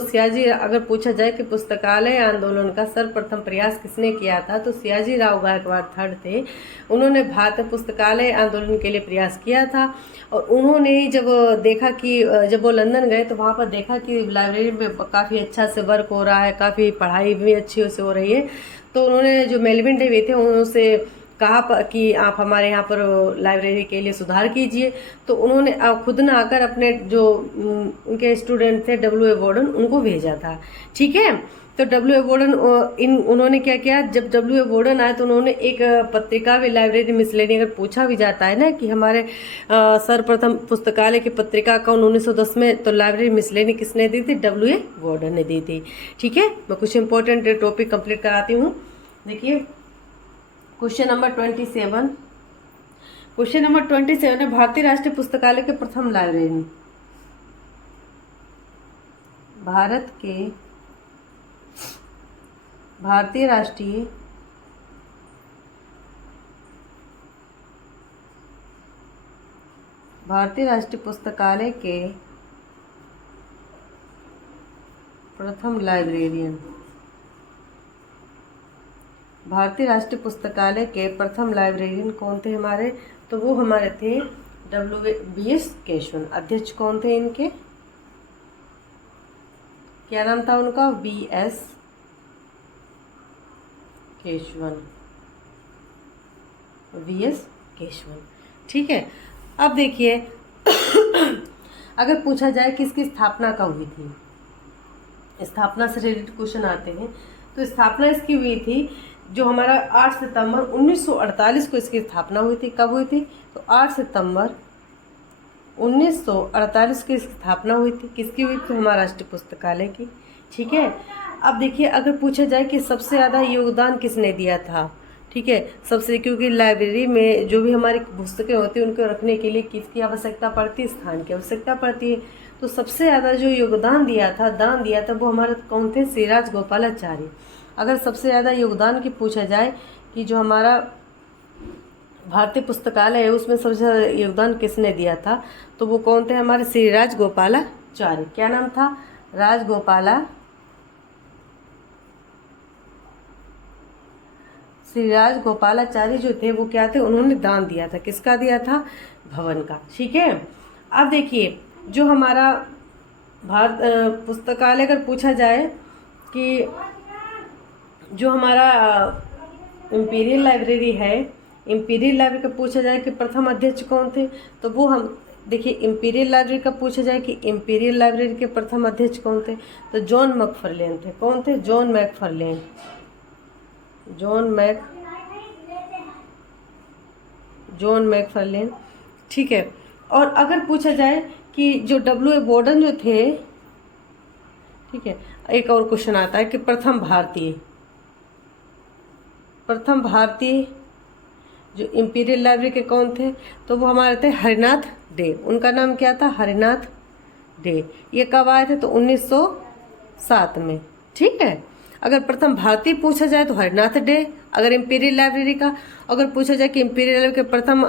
सियाजी, अगर पूछा जाए कि पुस्तकालय आंदोलन का सर्वप्रथम प्रयास किसने किया था, तो सियाजी राव गायकवाड़ थर्ड थे। उन्होंने भारत पुस्तकालय आंदोलन के लिए प्रयास किया था। और उन्होंने जब देखा कि जब वो लंदन गए तो वहाँ पर देखा कि लाइब्रेरी में काफ़ी अच्छा से वर्क हो रहा है, काफ़ी पढ़ाई भी अच्छी से हो रही है। तो उन्होंने जो मेलविन डेवी थे उनसे कहा कि आप हमारे यहाँ पर लाइब्रेरी के लिए सुधार कीजिए। तो उन्होंने खुद न आकर अपने जो उनके स्टूडेंट थे W.A. वार्डन, उनको भेजा था। ठीक है, तो W.A. वार्डन उन्होंने क्या किया, जब W.A. वार्डन आए तो उन्होंने एक पत्रिका भी, लाइब्रेरी मिसलेनी, अगर पूछा भी जाता है ना कि हमारे सर्वप्रथम पुस्तकालय की पत्रिका कौन 1910 में, तो लाइब्रेरी मिसलेनी किसने दी थी, W.A. वार्डन ने दी थी। ठीक है, मैं कुछ इंपॉर्टेंट टॉपिक कंप्लीट कराती हूँ। देखिए क्वेश्चन नंबर 27। क्वेश्चन नंबर 27 है, भारतीय राष्ट्रीय पुस्तकालय के प्रथम लाइब्रेरी। भारतीय राष्ट्रीय पुस्तकालय के प्रथम लाइब्रेरियन, भारतीय राष्ट्रीय पुस्तकालय के प्रथम लाइब्रेरियन कौन थे हमारे, तो वो हमारे थे B.S. केशवन। अध्यक्ष कौन थे इनके, क्या नाम था उनका, B.S. केशवन, B.S. केशवन। ठीक है, अब देखिए अगर पूछा जाए किसकी स्थापना कब हुई थी, स्थापना से रिलेटेड क्वेश्चन आते हैं। तो स्थापना इसकी हुई थी, जो हमारा 8 सितंबर 1948 को इसकी स्थापना हुई थी। कब हुई थी, तो 8 सितंबर 1948 की स्थापना हुई थी। किसकी हुई थी, हमारा राष्ट्रीय पुस्तकालय की। ठीक है, अब देखिए अगर पूछा जाए कि सबसे ज़्यादा योगदान किसने दिया था, ठीक है, सबसे, क्योंकि लाइब्रेरी में जो भी हमारी पुस्तकें होती हैं उनको रखने के लिए किसकी आवश्यकता पड़ती है, स्थान की आवश्यकता पड़ती है। तो सबसे ज़्यादा जो योगदान दिया था, दान दिया था, वो हमारे कौन थे, श्रीराज गोपालाचारी। अगर सबसे ज़्यादा योगदान की पूछा जाए कि जो हमारा भारतीय पुस्तकालय है उसमें सबसे ज़्यादा योगदान किसने दिया था, तो वो कौन थे, हमारे श्रीराज गोपालाचारी। क्या नाम था, श्रीराज गोपालाचारी जो थे वो क्या थे, उन्होंने दान दिया था। किसका दिया था, भवन का। ठीक है, अब देखिए जो हमारा भारत पुस्तकालय अगर पूछा जाए कि जो हमारा इंपीरियल लाइब्रेरी है, इंपीरियल लाइब्रेरी का पूछा जाए कि प्रथम अध्यक्ष कौन थे, तो वो हम देखिए इंपीरियल लाइब्रेरी का पूछा जाए कि इंपीरियल लाइब्रेरी के प्रथम अध्यक्ष कौन थे, तो जॉन मैकफार्लेन थे। कौन थे, जॉन मैकफार्लेन। ठीक है, और अगर पूछा जाए कि जो W.A. वार्डन जो थे, ठीक है, एक और क्वेश्चन आता है कि प्रथम भारतीय जो इंपीरियल लाइब्रेरी के कौन थे, तो वो हमारे थे हरिनाथ डे। उनका नाम क्या था, हरिनाथ डे। ये कब आए थे, तो 1907 में। ठीक है, अगर प्रथम भारतीय पूछा जाए तो हरिनाथ डे, अगर इंपीरियल लाइब्रेरी का अगर पूछा जाए कि इंपीरियल लाइब्रेरी के प्रथम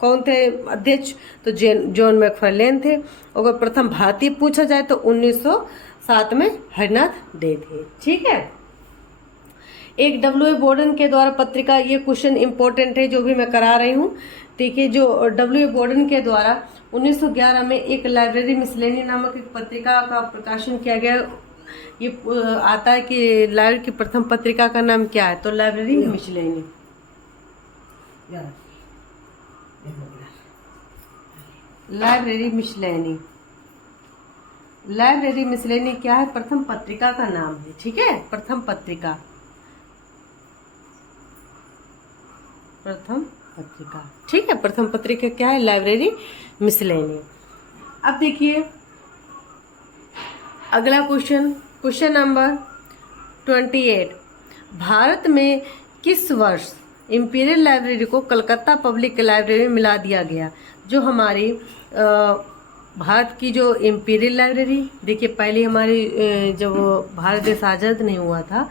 कौन थे अध्यक्ष, तो जॉन मैकफार्लेन थे। अगर प्रथम भारतीय पूछा जाए तो 1907 में हरिनाथ डे थे। ठीक है, एक W.A. वार्डन के द्वारा पत्रिका, ये क्वेश्चन इंपॉर्टेंट है जो भी मैं करा रही हूँ। देखिए जो W.A. वार्डन के द्वारा 1911 में एक लाइब्रेरी मिसलेनी नामक एक पत्रिका का प्रकाशन किया गया। ये आता है कि लाइब्रेरी की प्रथम पत्रिका का नाम क्या है, तो लाइब्रेरी मिसलेनी। लाइब्रेरी मिसलेनी क्या है, प्रथम पत्रिका का नाम है। ठीक है, प्रथम पत्रिका। ठीक है, प्रथम पत्रिका क्या है, लाइब्रेरी मिसलेनी। अब देखिए अगला क्वेश्चन नंबर 28। भारत में किस वर्ष इंपीरियल लाइब्रेरी को कलकत्ता पब्लिक लाइब्रेरी में मिला दिया गया। जो हमारी भारत की जो इंपीरियल लाइब्रेरी, देखिए पहले हमारी जब भारत देश आज़ाद नहीं हुआ था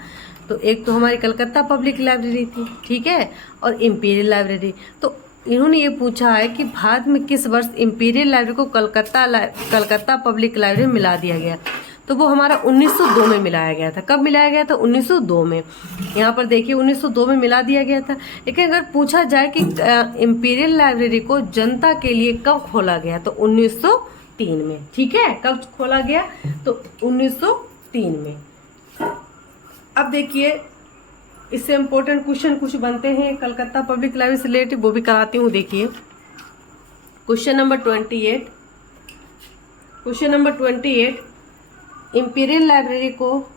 तो एक तो हमारी कलकत्ता पब्लिक लाइब्रेरी थी, ठीक है, और इंपीरियल लाइब्रेरी। तो इन्होंने ये पूछा है कि भारत में किस वर्ष इंपीरियल लाइब्रेरी को कलकत्ता पब्लिक लाइब्रेरी में मिला दिया गया। तो वो हमारा 1902 में मिलाया गया था। कब मिलाया गया था? 1902 में। यहाँ पर देखिए 1902 में मिला दिया गया था। लेकिन अगर पूछा जाए कि इंपीरियल लाइब्रेरी को जनता के लिए कब खोला गया, तो 1903 में। ठीक है, कब खोला गया? तो 1903 में। अब देखिए इससे इम्पोर्टेंट क्वेश्चन कुछ बनते हैं कलकत्ता पब्लिक लाइब्रेरी से रिलेटेड, वो भी कराती हूँ। देखिए question number 28, question number 28, imperial library को,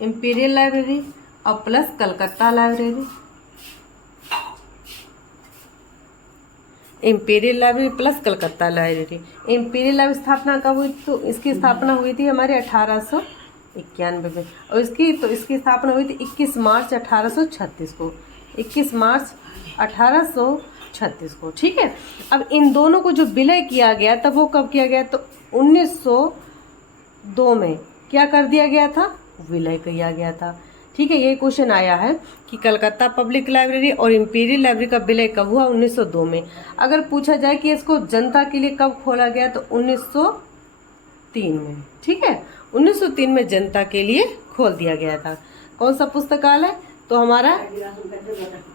इंपीरियल लाइब्रेरी और plus Calcutta library, imperial library plus Calcutta library. Imperial library स्थापना कब हुई? तो इसकी स्थापना हुई थी हमारे 1891 में, और इसकी स्थापना हुई थी 21 मार्च 1836 को, 21 मार्च 1836 को। ठीक है, अब इन दोनों को जो विलय किया गया तब वो कब किया गया? तो 1902 में क्या कर दिया गया था? विलय किया गया था। ठीक है, ये क्वेश्चन आया है कि कलकत्ता पब्लिक लाइब्रेरी और इंपीरियल लाइब्रेरी का विलय कब हुआ? 1902 में। अगर पूछा जाए कि इसको जनता के लिए कब खोला गया, तो 1903 में। ठीक है, 1903 में जनता के लिए खोल दिया गया था। कौन सा पुस्तकालय? तो हमारा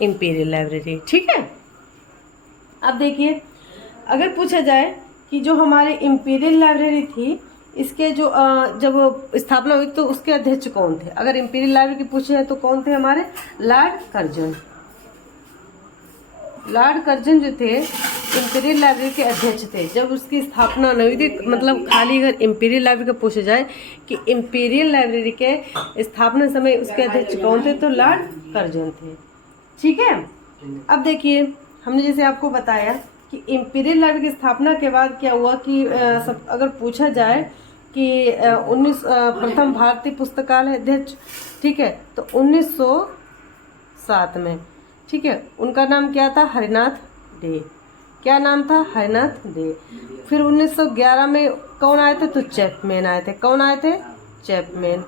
इंपीरियल लाइब्रेरी। ठीक है, अब देखिए अगर पूछा जाए कि जो हमारे इंपीरियल लाइब्रेरी थी, इसके जो जब स्थापना हुई तो उसके अध्यक्ष कौन थे? अगर इंपीरियल लाइब्रेरी की पूछे हैं तो कौन थे हमारे? Lord Curzon. लॉर्ड कर्जन जो थे इंपीरियल लाइब्रेरी के अध्यक्ष थे जब उसकी स्थापना नहीं हुई थी। मतलब खाली अगर इंपीरियल लाइब्रेरी का पूछा जाए कि इंपीरियल लाइब्रेरी के स्थापना समय उसके अध्यक्ष कौन थे, तो लॉर्ड कर्जन थे। ठीक है, अब देखिए हमने जैसे आपको बताया कि इंपीरियल लाइब्रेरी की स्थापना के बाद क्या हुआ कि अगर पूछा जाए कि प्रथम भारतीय पुस्तकालय अध्यक्ष, ठीक है, तो 1907 में। ठीक है, उनका नाम क्या था? हरिनाथ डे। क्या नाम था? हरिनाथ डे। फिर 1911 में कौन आए थे? तो चैपमैन आए थे। कौन आए थे? चैपमैन।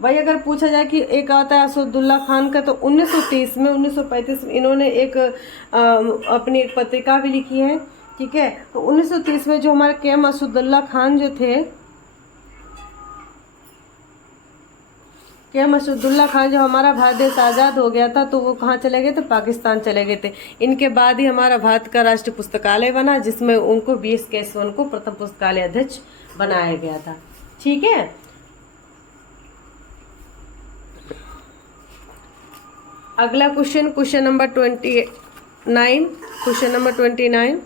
भाई अगर पूछा जाए कि एक आता है असदुल्ला खान का, तो 1930 में, 1935 में इन्होंने एक अपनी एक पत्रिका भी लिखी है। ठीक है, तो 1930 में जो हमारे के.एम. असदुल्ला खान जो थे, के.एम. असदुल्ला खान जो हमारा भारत देश आज़ाद हो गया था तो वो कहाँ चले गए थे? पाकिस्तान चले गए थे। इनके बाद ही हमारा भारत का राष्ट्रीय पुस्तकालय बना, जिसमें उनको BS केशवन को प्रथम पुस्तकालय अध्यक्ष बनाया गया था। ठीक है, अगला question, question number 29, question number 29,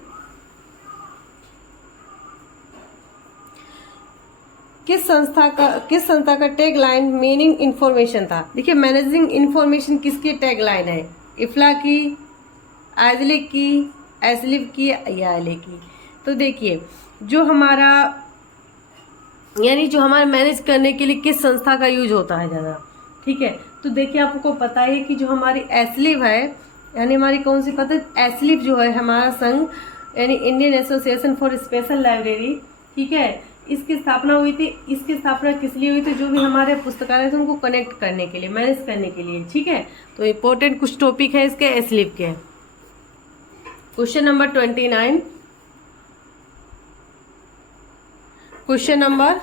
किस संस्था का टैग लाइन मीनिंग इंफॉर्मेशन था? देखिए मैनेजिंग इंफॉर्मेशन किसकी टैग लाइन है? इफ्ला की, आइजलिक की, एसलिफ की या एले की? तो देखिए जो हमारा मैनेज करने के लिए किस संस्था का यूज होता है ज़्यादा? ठीक है, तो देखिए आपको पता है कि जो हमारी एसलिफ है, यानी हमारी कौन सी पता है? एसलिफ जो है हमारा संघ, यानी Indian association for special library. ठीक है, इसकी स्थापना हुई थी। इसकी स्थापना किस लिए हुई थी? जो भी हमारे पुस्तकालय थे उनको कनेक्ट करने के लिए, मैनेज करने के लिए। ठीक है, तो इम्पोर्टेंट कुछ टॉपिक है इसके एसलिफ के। क्वेश्चन नंबर 29, क्वेश्चन नंबर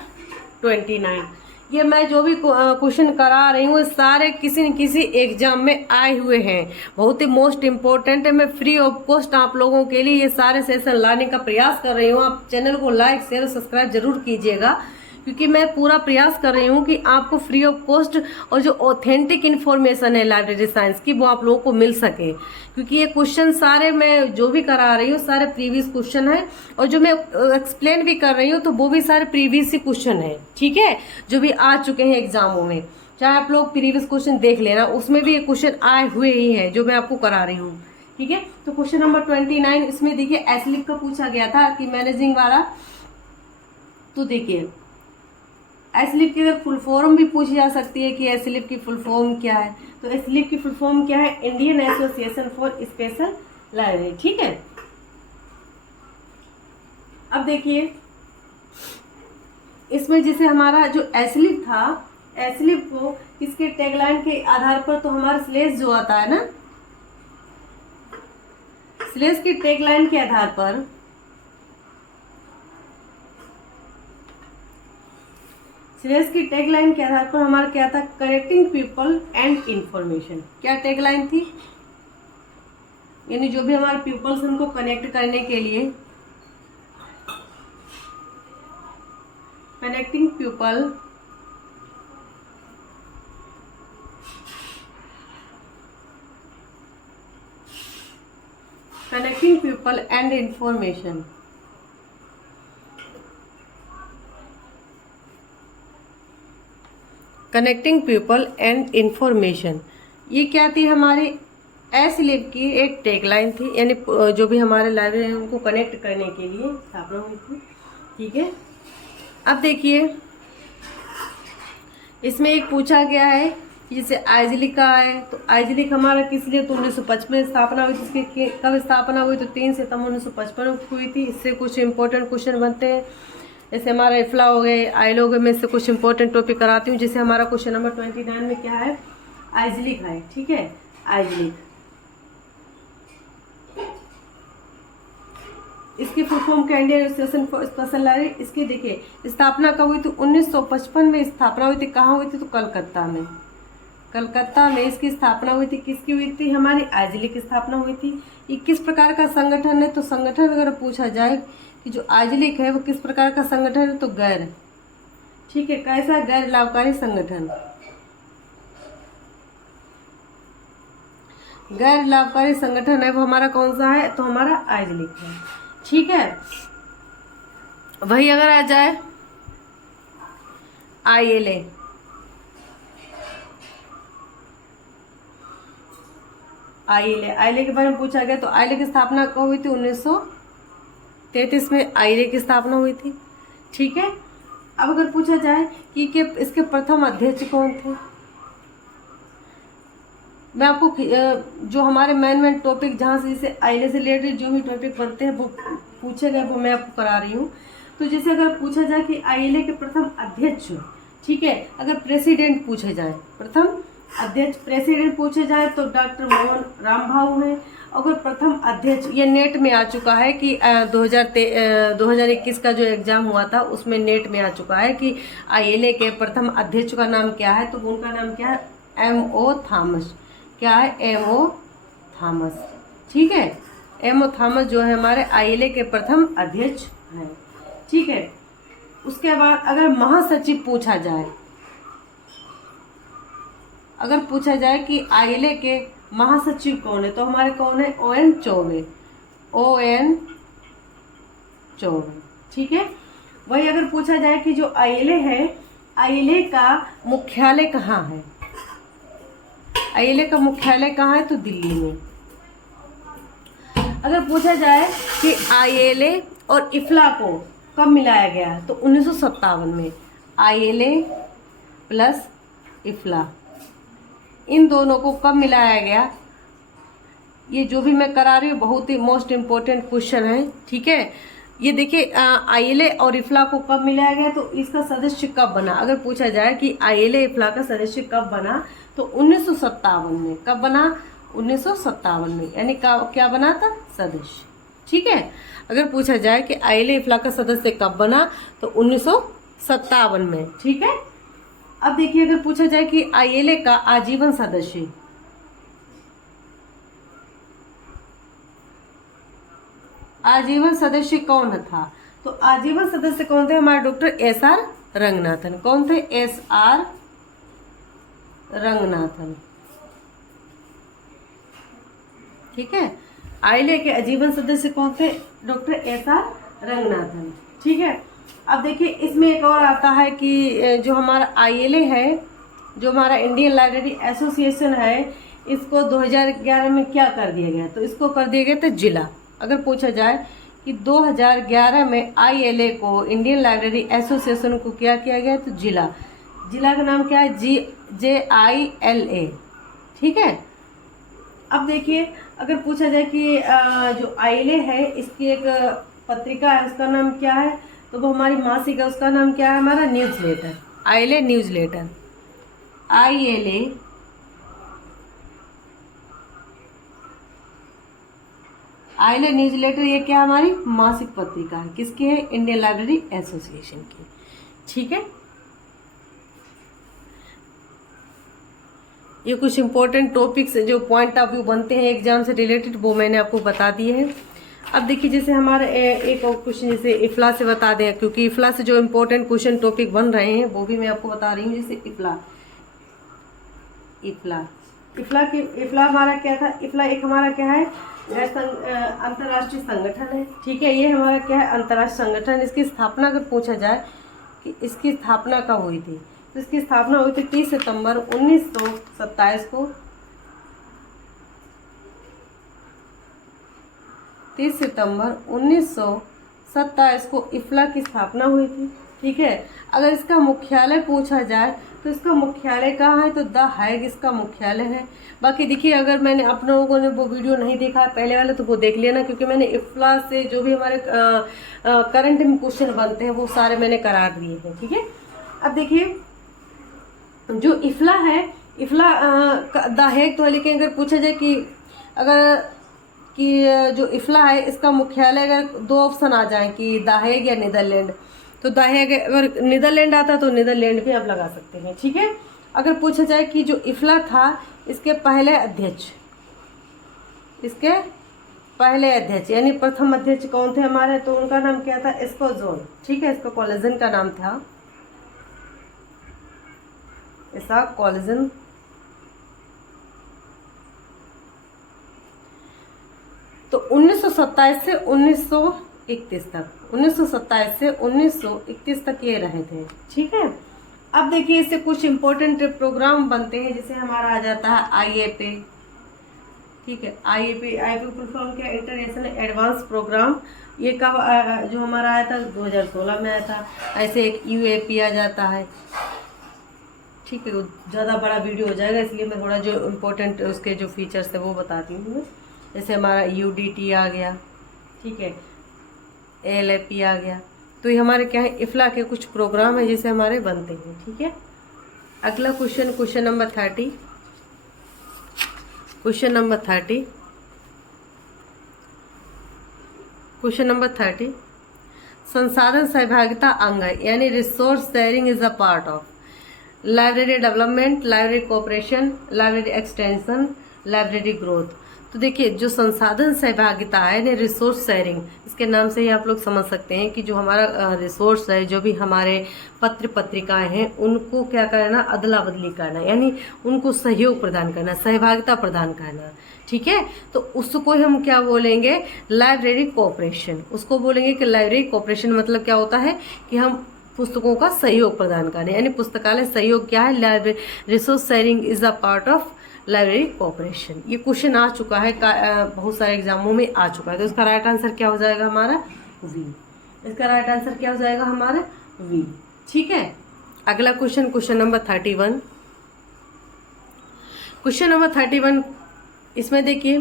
29, ये मैं जो भी क्वेश्चन करा रही हूँ सारे किसी न किसी एग्जाम में आए हुए हैं, बहुत ही मोस्ट इम्पोर्टेंट है। मैं फ्री ऑफ कॉस्ट आप लोगों के लिए ये सारे सेशन लाने का प्रयास कर रही हूँ। आप चैनल को लाइक शेयर और सब्सक्राइब जरूर कीजिएगा, क्योंकि मैं पूरा प्रयास कर रही हूँ कि आपको फ्री ऑफ कॉस्ट और जो ऑथेंटिक इन्फॉर्मेशन है लाइब्रेरी साइंस की वो आप लोगों को मिल सके। क्योंकि ये क्वेश्चन सारे मैं जो भी करा रही हूँ सारे प्रीवियस क्वेश्चन है, और जो मैं एक्सप्लेन भी कर रही हूँ तो वो भी सारे प्रीवियस ही क्वेश्चन है। ठीक है, जो भी आ चुके हैं एग्जामों में, चाहे आप लोग प्रीवियस क्वेश्चन देख लेना, उसमें भी ये क्वेश्चन आए हुए ही हैं जो मैं आपको करा रही हूँ। ठीक है, तो क्वेश्चन नंबर 29 इसमें देखिए एसलिफ का पूछा गया था कि मैनेजिंग वाला। तो देखिए एसलिफ की अगर फुल फॉर्म भी पूछी जा सकती है कि एसलिफ की फुल फॉर्म क्या है, तो एसलिफ की फुल फॉर्म क्या है? Indian association for special library. ठीक है, अब देखिए इसमें जैसे हमारा जो एसलिफ था, एसलिफ को इसके टैगलाइन के आधार पर तो हमारा स्लेज जो आता है ना, स्लेज की टैगलाइन के आधार पर सिलेबस की टैगलाइन के आधार पर हमारा क्या था, कनेक्टिंग पीपल एंड इंफॉर्मेशन। क्या टैगलाइन थी, यानी जो भी हमारे पीपल्स उनको कनेक्ट करने के लिए, connecting people and information. Connecting people and information, ये क्या थी, हमारी एसलिप की एक टैगलाइन थी, यानी जो भी हमारे लाइब्रेरी उनको कनेक्ट करने के लिए स्थापना हुई थी। ठीक है, अब देखिए इसमें एक पूछा गया है जिसे आइजलिक का है, तो आइजलिक हमारा किस लिए, तो 1955 में स्थापना हुई थी। इसकी कब स्थापना हुई, तो 3 सितंबर 1955 हुई थी। इससे कुछ इंपॉर्टेंट क्वेश्चन बनते हैं, जैसे हमारा इफ्ला हो गए, आइल हो गए। मैं इससे कुछ इंपॉर्टेंट टॉपिक कराती हूँ। जैसे हमारा क्वेश्चन नंबर 29 में क्या है, आइजलिक है। ठीक है, आइजलिक, इसकी फुल फॉर्म क्या, Indian association for special library. इसकी देखिए स्थापना कब हुई थी, 1955 में स्थापना हुई थी। कहाँ हुई थी, तो कलकत्ता में। कलकत्ता में इसकी स्थापना हुई थी। किसकी हुई थी, हमारी आइजलिक की स्थापना हुई थी। ये किस प्रकार का संगठन है, तो संगठन अगर पूछा जाए कि जो आइजलिक है वो किस प्रकार का संगठन है, तो गैर, ठीक है, कैसा, गैर लाभकारी संगठन, गैर लाभकारी संगठन है वो हमारा कौन सा है, तो हमारा आइजलिक है। ठीक है, वही अगर आ जाए आईएलए, आईएलए के बारे में पूछा गया, तो आईएलए की स्थापना कब हुई थी, 1933 में आईएलए की स्थापना हुई थी। ठीक है, अब अगर पूछा जाए कि इसके प्रथम अध्यक्ष कौन थे, मैं आपको जो हमारे मेन टॉपिक जहाँ से जैसे आईएलए से रिलेटेड जो भी टॉपिक बनते हैं वो पूछे गए, वो मैं आपको करा रही हूँ। तो जैसे अगर पूछा जाए कि आईएलए के प्रथम अध्यक्ष, ठीक है, अगर प्रेसिडेंट पूछे जाए, प्रथम अध्यक्ष प्रेसिडेंट पूछे जाए तो डॉक्टर मोहन राम भाऊ हैं। अगर प्रथम अध्यक्ष, ये नेट में आ चुका है कि 2021 का जो एग्जाम हुआ था उसमें नेट में आ चुका है कि आईएलए के प्रथम अध्यक्ष का नाम क्या है, तो उनका नाम क्या है, एमओ थॉमस। क्या है, एमओ थॉमस। ठीक है, एमओ थॉमस जो है हमारे आईएलए के प्रथम अध्यक्ष हैं। ठीक है, उसके बाद अगर महासचिव पूछा जाए, अगर पूछा जाए कि आईएलए के महासचिव कौन है, तो हमारे कौन है, ओएन चौबे, ओएन चौबे। ठीक है, वही अगर पूछा जाए कि जो आईएलए है, आईएलए का मुख्यालय कहाँ है, आईएलए का मुख्यालय कहाँ है, तो दिल्ली में। अगर पूछा जाए कि आईएलए और इफ्ला को कब मिलाया गया, तो 1957 में। आईएलए प्लस इफ्ला, इन दोनों को कब मिलाया गया, ये जो भी मैं करा रही हूँ बहुत ही मोस्ट इम्पोर्टेंट क्वेश्चन है। ठीक है, ये देखिए आईएलए और इफ्ला को कब मिलाया गया, तो इसका सदस्य कब बना। अगर पूछा जाए कि आईएलए इफ्ला का सदस्य कब बना, तो 1957 में। कब बना, 1957 में, यानी क्या बना था, सदस्य। ठीक है, अगर पूछा जाए कि आईएलए इफ्ला का सदस्य कब बना, तो 1957 में। ठीक है, अब देखिए अगर पूछा जाए कि आईएलए का आजीवन सदस्य, आजीवन सदस्य कौन था, तो आजीवन सदस्य कौन थे, हमारे डॉक्टर एसआर रंगनाथन। कौन थे, एसआर रंगनाथन। ठीक है, आईएलए के आजीवन सदस्य कौन थे, डॉक्टर एसआर रंगनाथन। ठीक है, अब देखिए इसमें एक और आता है कि जो हमारा आईएलए है, जो हमारा इंडियन लाइब्रेरी एसोसिएशन है, इसको 2011 में क्या कर दिया गया, तो इसको कर दिया गया था जिला। अगर पूछा जाए कि 2011 में आईएलए को, इंडियन लाइब्रेरी एसोसिएशन को क्या किया गया, तो जिला। जिला का नाम क्या है, JILA। ठीक है, अब देखिए अगर पूछा जाए कि जो आईएलए है इसकी एक पत्रिका है, उसका नाम क्या है, तो वो हमारी मासिक है, उसका नाम क्या है, हमारा newsletter, ILA newsletter. ILA newsletter, ये क्या हमारी मासिक पत्रिका है, किसकी है, इंडियन लाइब्रेरी एसोसिएशन की। ठीक है, ये कुछ इंपॉर्टेंट टॉपिक्स जो पॉइंट ऑफ व्यू बनते हैं एग्जाम से रिलेटेड वो मैंने आपको बता दिए हैं। अब देखिए जैसे हमारा एक और क्वेश्चन जैसे इफला से बता दें, क्योंकि इफला से जो इम्पोर्टेंट क्वेश्चन टॉपिक बन रहे हैं वो भी मैं आपको बता रही हूँ। जैसे इफला हमारा क्या था, इफला एक हमारा क्या है, अंतर्राष्ट्रीय संगठन है। ठीक है, ये हमारा क्या है, अंतर्राष्ट्रीय संगठन। इसकी स्थापना अगर पूछा जाए कि इसकी स्थापना कब हुई थी, तो इसकी स्थापना हुई थी 30 सितंबर 1927 को। 30 सितंबर 1927 को इफला की स्थापना हुई थी। ठीक है, अगर इसका मुख्यालय पूछा जाए तो इसका मुख्यालय कहाँ है, तो द हेग इसका मुख्यालय है। बाकी देखिए अगर मैंने आप लोगों ने वो वीडियो नहीं देखा है पहले वाले तो वो देख लेना, क्योंकि मैंने इफला से जो भी हमारे करंट में क्वेश्चन बनते हैं वो सारे मैंने करार दिए हैं। ठीक है, अब देखिए जो इफला है, इफला द हेग तो, लेकिन अगर पूछा जाए कि जो इफला है इसका मुख्यालय, अगर दो ऑप्शन आ जाए कि द हेग या नीदरलैंड, तो द हेग अगर नीदरलैंड आता तो नीदरलैंड भी आप लगा सकते हैं। ठीक है, अगर पूछा जाए कि जो इफला था इसके पहले अध्यक्ष यानी प्रथम अध्यक्ष कौन थे हमारे, तो उनका नाम क्या था, इसको जोन। ठीक है, इसका कॉलेजन का नाम था, इसका कॉलेजन। तो 1927 से 1931 तक, 1927 से 1931 तक ये रहे थे। ठीक है, अब देखिए इससे कुछ इंपॉर्टेंट प्रोग्राम बनते हैं, जैसे हमारा आ जाता है IAP। ठीक है, IAP फुल फॉर्म क्या, इंटरनेशनल एडवांस प्रोग्राम। ये कब जो हमारा आया था, 2016 में आया था। ऐसे एक UAP आ जाता है। ठीक है, ज़्यादा बड़ा वीडियो हो जाएगा इसलिए मैं थोड़ा जो इम्पोर्टेंट उसके जो फीचर्स है वो बताती हूँ। जैसे हमारा UDT आ गया, ठीक है, ALAP आ गया। तो ये हमारे क्या है, इफला के कुछ प्रोग्राम है जैसे हमारे बनते हैं। ठीक है, अगला क्वेश्चन नंबर 30। क्वेश्चन नंबर 30 संसाधन सहभागिता अंग है, यानी resource sharing is a part of library development, library cooperation, library extension, library growth. तो देखिए जो संसाधन सहभागिता है यानी रिसोर्स शेयरिंग, इसके नाम से ही आप लोग समझ सकते हैं कि जो हमारा रिसोर्स है, जो भी हमारे पत्र पत्रिकाएं हैं उनको क्या करना, अदला बदली करना, यानी उनको सहयोग प्रदान करना, सहभागिता प्रदान करना। ठीक है, तो उसको हम क्या बोलेंगे, लाइब्रेरी कोऑपरेशन। उसको बोलेंगे कि लाइब्रेरी कोऑपरेशन मतलब क्या होता है कि हम पुस्तकों का सहयोग प्रदान करें, यानी पुस्तकालय सहयोग क्या है, library resource sharing is a part of library cooperation. ये क्वेश्चन आ चुका है, बहुत सारे एग्जामों में आ चुका है। तो इसका राइट आंसर क्या हो जाएगा हमारा, वी। इसका राइट आंसर क्या हो जाएगा हमारा, वी। ठीक है, अगला क्वेश्चन नंबर 31। क्वेश्चन नंबर 31 इसमें देखिए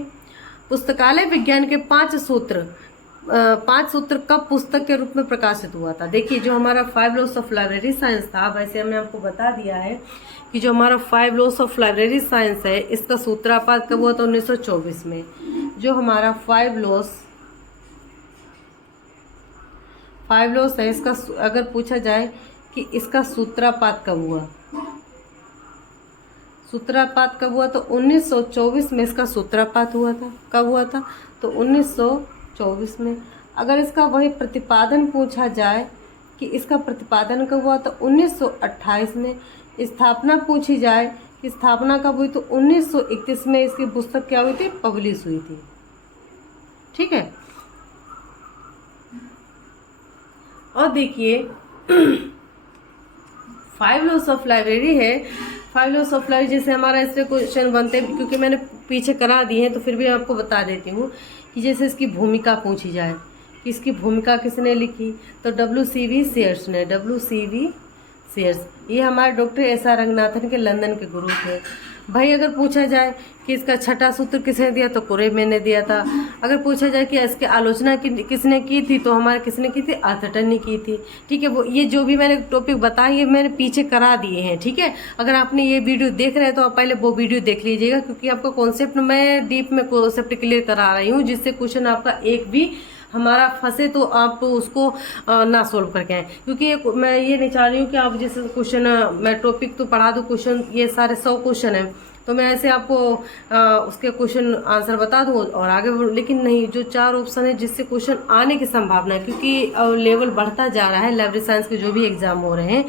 पुस्तकालय विज्ञान के 5 सूत्र कब पुस्तक के रूप में प्रकाशित हुआ था। देखिए जो हमारा 5 लॉस ऑफ लाइब्रेरी साइंस था, वैसे हमने आपको बता दिया है कि जो हमारा 5 लॉस ऑफ लाइब्रेरी साइंस है इसका सूत्रपात कब हुआ था, 1924 में। जो हमारा 5 लॉस है इसका अगर पूछा जाए कि इसका सूत्रपात कब हुआ, सूत्रपात कब हुआ, तो 1924 में इसका सूत्रपात हुआ था। कब हुआ था, तो 1924 में। अगर इसका वही प्रतिपादन पूछा जाए कि इसका प्रतिपादन कब हुआ, तो 1928 में। स्थापना पूछी जाए कि स्थापना कब हुई, तो 1931 में इसकी पुस्तक क्या हुई थी, पब्लिश हुई थी। ठीक है, और देखिए 5 लॉस ऑफ लाइब्रेरी है। 5 लॉस ऑफ लाइब्रेरी जैसे हमारा इस पे क्वेश्चन बनते हैं, क्योंकि मैंने पीछे करा दिए हैं तो फिर भी आपको बता देती हूँ कि जैसे इसकी भूमिका पूछी जाए कि इसकी भूमिका किसने लिखी, तो WCV शेयर्स ने। WCV शेयर्स ये हमारे डॉक्टर SR रंगनाथन के लंदन के गुरु थे। भाई अगर पूछा जाए कि इसका छठा सूत्र किसने दिया, तो कुरेब ने दिया था। अगर पूछा जाए कि इसकी आलोचना किसने की थी, तो हमारे किसने की थी, आर्थरटन ने की थी। ठीक है, वो ये जो भी मैंने टॉपिक बताए ये मैंने पीछे करा दिए हैं। ठीक है, अगर आपने ये वीडियो देख रहे हैं तो आप पहले वो वीडियो देख लीजिएगा, क्योंकि आपका कॉन्सेप्ट मैं डीप में कॉन्सेप्ट क्लियर करा रही हूँ, जिससे क्वेश्चन आपका एक भी हमारा फंसे तो आप उसको ना सोल्व करके आए। क्योंकि मैं ये नहीं चाह रही हूँ कि आप जैसे क्वेश्चन मैं टॉपिक तो पढ़ा दूँ, क्वेश्चन ये सारे 100 क्वेश्चन हैं, तो मैं ऐसे आपको उसके क्वेश्चन आंसर बता दूँ और आगे लेकिन नहीं, जो 4 ऑप्शन है जिससे क्वेश्चन आने की संभावना है, क्योंकि अब लेवल बढ़ता जा रहा है। लाइब्रेरी साइंस के जो भी एग्जाम हो रहे हैं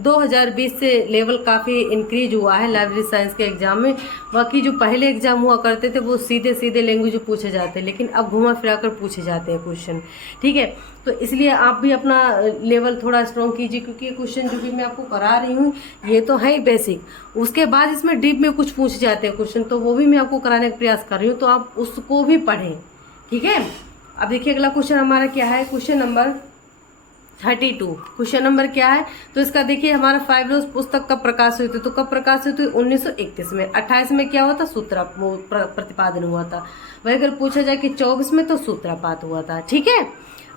2020 से लेवल काफ़ी इंक्रीज हुआ है लाइब्रेरी साइंस के एग्जाम में। बाकी जो पहले एग्जाम हुआ करते थे वो सीधे सीधे लैंग्वेज पूछे जाते, लेकिन अब घुमा फिरा कर पूछे जाते हैं क्वेश्चन। ठीक है, तो इसलिए आप भी अपना लेवल थोड़ा स्ट्रॉन्ग कीजिए, क्योंकि ये क्वेश्चन जो भी मैं आपको करा रही हूँ ये तो है ही बेसिक, उसके बाद इसमें डीप में कुछ पूछ जाते हैं क्वेश्चन, तो वो भी मैं आपको कराने का प्रयास कर रही हूँ, तो आप उसको भी पढ़ें। ठीक है, अब देखिए अगला क्वेश्चन हमारा क्या है, क्वेश्चन नंबर 32। क्वेश्चन नंबर क्या है, तो इसका देखिए हमारा 5 रोज पुस्तक कब प्रकाशित हुई, तो कब प्रकाशित हुई 1931 में। 28 में क्या हुआ था, सूत्र प्रतिपादन हुआ था। वही अगर पूछा जाए कि 24 में तो सूत्रपात हुआ था। ठीक है,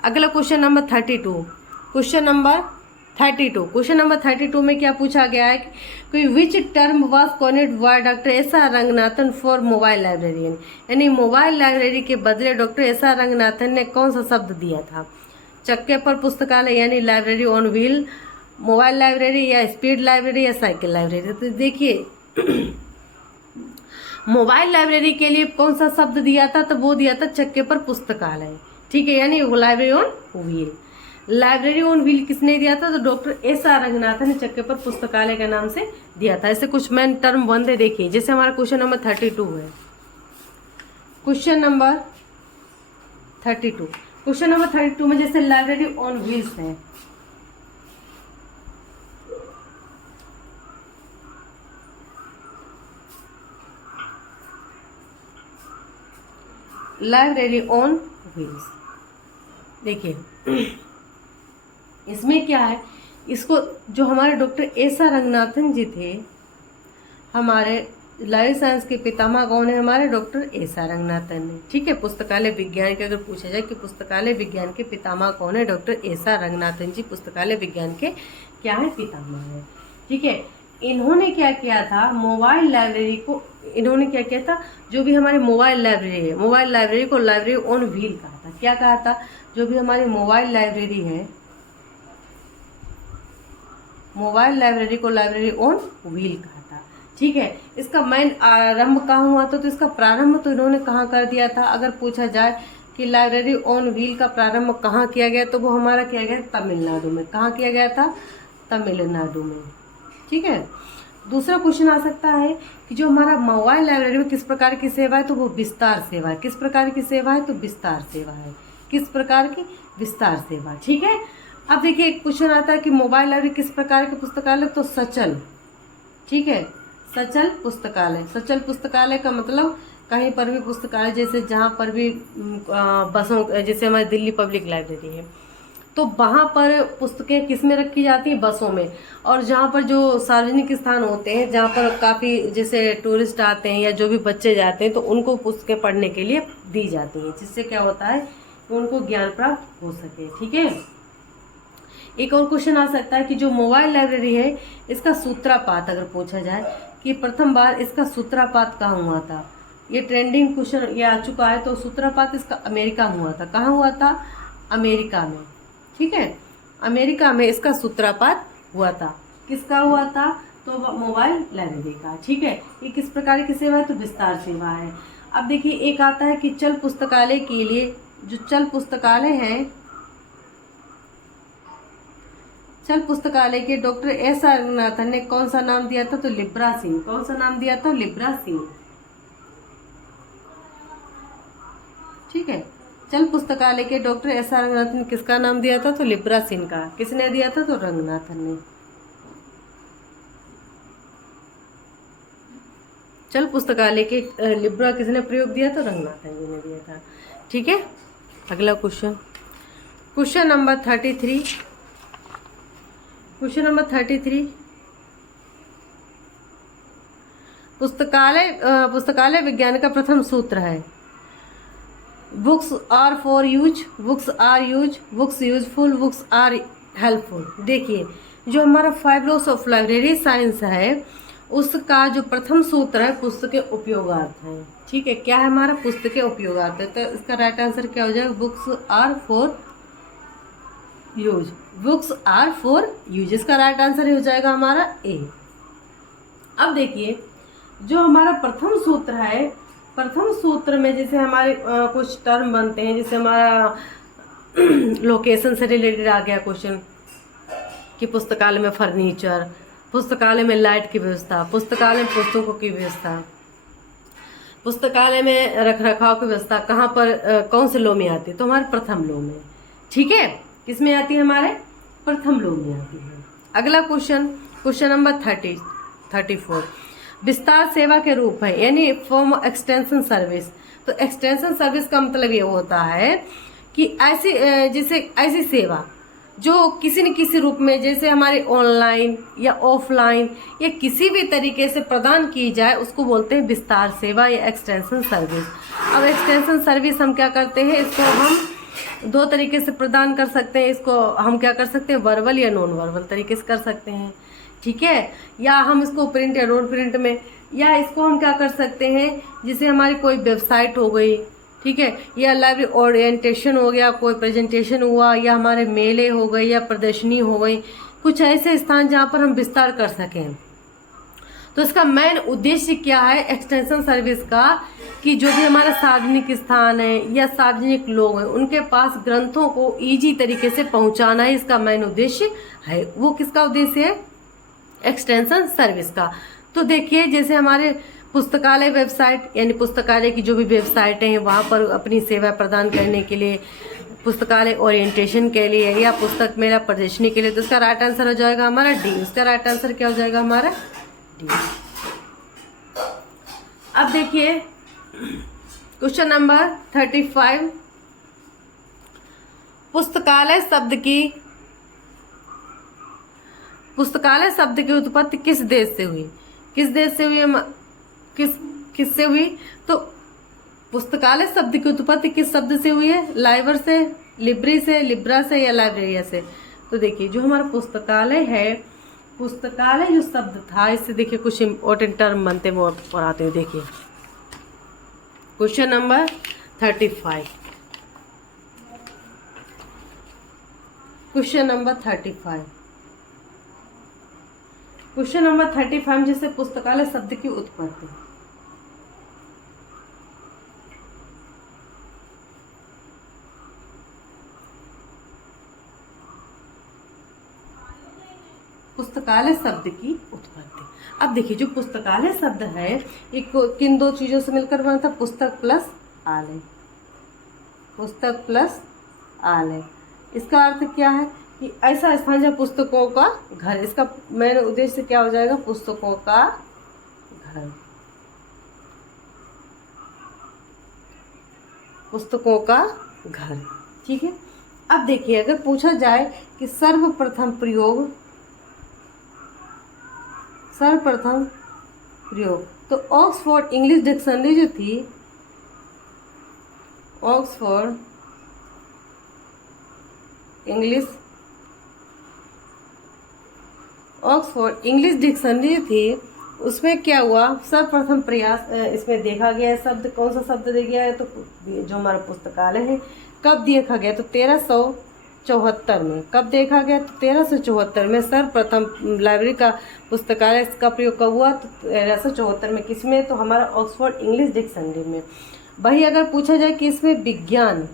अगला क्वेश्चन नंबर 32। क्वेश्चन नंबर 32 में क्या पूछा गया है कि which term was coined by doctor SR. Ranganathan for mobile librarian, यानी मोबाइल लाइब्रेरी के बदले डॉक्टर एस.आर. रंगनाथन ने कौन सा शब्द दिया था। चक्के पर पुस्तकालय यानी library on wheel, mobile library या स्पीड लाइब्रेरी या साइकिल लाइब्रेरी। तो देखिए मोबाइल लाइब्रेरी के लिए कौन सा शब्द दिया था, तो वो दिया था चक्के पर पुस्तकालय। ठीक है, यानी library on wheel. Library on wheel किसने दिया था, तो डॉक्टर एस.आर. रंगनाथन ने चक्के पर पुस्तकालय के नाम से दिया था। ऐसे कुछ मेन टर्म बनते देखिए, जैसे हमारा क्वेश्चन नंबर 32 है। क्वेश्चन नंबर 32 में जैसे लाइब्रेरी ऑन व्हील्स है, लाइब्रेरी ऑन व्हील्स, देखिए इसमें क्या है, इसको जो हमारे डॉक्टर एस.आर. रंगनाथन जी थे, हमारे लाइब्रेरी साइंस के पितामह कौन है, हमारे डॉक्टर एस.आर. रंगनाथन ने। ठीक है, पुस्तकालय विज्ञान के अगर पूछा जाए कि पुस्तकालय विज्ञान के पितामह कौन है, डॉक्टर एस.आर. रंगनाथन जी पुस्तकालय विज्ञान के क्या है, पितामह है। ठीक है, इन्होंने क्या किया था, मोबाइल लाइब्रेरी को इन्होंने क्या किया था, जो भी हमारी मोबाइल लाइब्रेरी है, मोबाइल लाइब्रेरी को लाइब्रेरी ऑन व्हील कहा था। क्या कहा था, जो भी हमारी मोबाइल लाइब्रेरी है, मोबाइल लाइब्रेरी को लाइब्रेरी ऑन व्हील कहा था। ठीक है, इसका मेन आरंभ कहाँ हुआ था, तो इसका प्रारंभ तो इन्होंने कहाँ कर दिया था। अगर पूछा जाए कि लाइब्रेरी ऑन व्हील का प्रारंभ कहाँ किया गया, तो वो हमारा किया गया तमिलनाडु में। कहाँ किया गया था, तमिलनाडु में। ठीक है, दूसरा क्वेश्चन आ सकता है कि जो हमारा मोबाइल लाइब्रेरी में किस प्रकार की सेवा है, तो वो विस्तार सेवा है। किस प्रकार की सेवा है, तो विस्तार सेवा है। किस प्रकार की, विस्तार सेवा। ठीक है, अब देखिए एक क्वेश्चन आता है कि मोबाइल लाइब्रेरी किस प्रकार के पुस्तकालय, तो सचल। ठीक है, सचल पुस्तकालय। सचल पुस्तकालय का मतलब कहीं पर भी पुस्तकालय, जैसे जहाँ पर भी बसों, जैसे हमारी दिल्ली पब्लिक लाइब्रेरी है, तो वहाँ पर पुस्तकें किस में रखी जाती हैं, बसों में। और जहाँ पर जो सार्वजनिक स्थान होते हैं, जहाँ पर काफ़ी जैसे टूरिस्ट आते हैं या जो भी बच्चे जाते हैं, तो उनको पुस्तकें पढ़ने के लिए दी जाती हैं, जिससे क्या होता है कि उनको ज्ञान प्राप्त हो सके। ठीक है, एक और क्वेश्चन आ सकता है कि जो मोबाइल लाइब्रेरी है, इसका सूत्रपात अगर पूछा जाए कि प्रथम बार इसका सूत्रपात कहाँ हुआ था, ये ट्रेंडिंग क्वेश्चन ये आ चुका है। तो सूत्रपात इसका अमेरिका में हुआ था। कहाँ हुआ था, अमेरिका में। ठीक है, अमेरिका में इसका सूत्रपात हुआ था। किसका हुआ था, तो मोबाइल लाइब्रेरी का। ठीक है, ये किस प्रकार की सेवा है, तो विस्तार सेवा है। अब देखिए एक आता है कि चल पुस्तकालय के लिए, जो चल पुस्तकालय है, चल पुस्तकालय के डॉक्टर एस.आर. रंगनाथन ने कौन सा नाम दिया था, तो लिब्रा सिंह। कौन सा नाम दिया था, लिब्रा सिंह। ठीक है, चल पुस्तकालय के डॉक्टर एस.आर. रंगनाथन ने किसका नाम दिया था, तो लिब्रा सिंह का। किसने दिया था, तो रंगनाथन ने। चल पुस्तकालय के लिब्रा किसने प्रयोग दिया, तो रंगनाथन जी ने दिया था। ठीक है, अगला question, question number 33। Question number 33, पुस्तकालय विज्ञान का प्रथम सूत्र है, books are for use, books are use, books useful, books are helpful. देखिए जो हमारा 5 लॉस ऑफ लाइब्रेरी साइंस है, उसका जो प्रथम सूत्र है पुस्तकें उपयोगार्थ है। ठीक है, क्या है हमारा, पुस्तकें उपयोगार्थ है। तो इसका राइट आंसर क्या हो जाएगा, books are for use. Books are for use, इसका राइट आंसर हो जाएगा हमारा ए। अब देखिए जो हमारा प्रथम सूत्र है, प्रथम सूत्र में जैसे हमारे कुछ टर्म बनते हैं, जैसे हमारा लोकेशन से रिलेटेड आ गया क्वेश्चन कि पुस्तकालय में फर्नीचर, पुस्तकालय में लाइट की व्यवस्था, पुस्तकालय में पुस्तकों की व्यवस्था, पुस्तकालय में रख रखाव की व्यवस्था कहाँ पर कौन से लॉ में आती है, तो हमारे प्रथम लॉ में। ठीक है, किस में आती है, हमारे प्रथम लॉ में आती है। अगला क्वेश्चन, क्वेश्चन नंबर 34, विस्तार सेवा के रूप है, यानी फॉर्म एक्सटेंशन सर्विस। तो एक्सटेंशन सर्विस का मतलब ये होता है कि ऐसी जैसे ऐसी सेवा जो किसी न किसी रूप में, जैसे हमारे ऑनलाइन या ऑफलाइन या किसी भी तरीके से प्रदान की जाए, उसको बोलते हैं विस्तार सेवा या एक्सटेंशन सर्विस। अब एक्सटेंशन सर्विस हम क्या करते हैं, इसको हम दो तरीके से प्रदान कर सकते हैं। इसको हम क्या कर सकते हैं, वर्बल या नॉन वर्बल तरीके से कर सकते हैं। ठीक है, या हम इसको प्रिंट या नॉन प्रिंट में, या इसको हम क्या कर सकते हैं, जैसे हमारी कोई वेबसाइट हो गई, ठीक है, या लाइब्रेरी ओरिएंटेशन हो गया, कोई प्रेजेंटेशन हुआ, या हमारे मेले हो गए, या प्रदर्शनी हो गई, कुछ ऐसे स्थान जहाँ पर हम विस्तार कर सकें। तो इसका मेन उद्देश्य क्या है एक्सटेंशन सर्विस का, कि जो भी हमारा सार्वजनिक स्थान है या सार्वजनिक लोग हैं, उनके पास ग्रंथों को ईजी तरीके से पहुंचाना है, इसका मेन उद्देश्य है। वो किसका उद्देश्य है, एक्सटेंशन सर्विस का। तो देखिए, जैसे हमारे पुस्तकालय वेबसाइट, यानी पुस्तकालय की जो भी वेबसाइटें हैं वहाँ पर अपनी सेवा प्रदान करने के लिए, पुस्तकालय ओरिएंटेशन के लिए या पुस्तक मेला प्रदर्शनी के लिए, तो इसका राइट आंसर हो जाएगा हमारा डी। इसका राइट आंसर क्या हो जाएगा हमारा डी। अब देखिए क्वेश्चन नंबर 35, पुस्तकालय शब्द की उत्पत्ति किस देश से हुई, किस देश से हुई, किससे हुई। तो पुस्तकालय शब्द की उत्पत्ति किस शब्द से हुई है, लाइबर से, लिब्री से, लिब्रा से या लाइब्रेरिया से। तो देखिए, जो हमारा पुस्तकालय है, पुस्तकालय जो शब्द था, इससे देखिए कुछ इंपॉर्टेंट टर्म बनते हैं, वो पढ़ाते हैं। देखिए question number 35, question number 35, question number 35 जैसे पुस्तकालय शब्द की उत्पत्ति। पुस्तकालय शब्द की उत्पत्ति। अब देखिए, जो पुस्तकालय शब्द है एक किन दो चीजों से मिलकर बना था, पुस्तक प्लस आलय, पुस्तक प्लस आलय। इसका अर्थ क्या है कि ऐसा स्थान जहाँ पुस्तकों का घर, इसका मेन उद्देश्य क्या हो जाएगा, पुस्तकों का घर, पुस्तकों का घर। ठीक है, अब देखिए, अगर पूछा जाए कि सर्वप्रथम प्रयोग, तो ऑक्सफोर्ड इंग्लिश डिक्शनरी जो थी, ऑक्सफोर्ड इंग्लिश डिक्शनरी थी, उसमें क्या हुआ, सर्वप्रथम प्रयास इसमें देखा गया शब्द, कौन सा शब्द दिया गया है, तो जो हमारा पुस्तकालय है कब देखा गया, तो 1374 में। कब देखा गया, तो 1374 में सर्वप्रथम लाइब्रेरी का पुस्तकालय का प्रयोग कब हुआ, तो 1374 में। किसमें, तो हमारा ऑक्सफोर्ड इंग्लिश डिक्शनरी में। वही अगर पूछा जाए कि इसमें विज्ञान,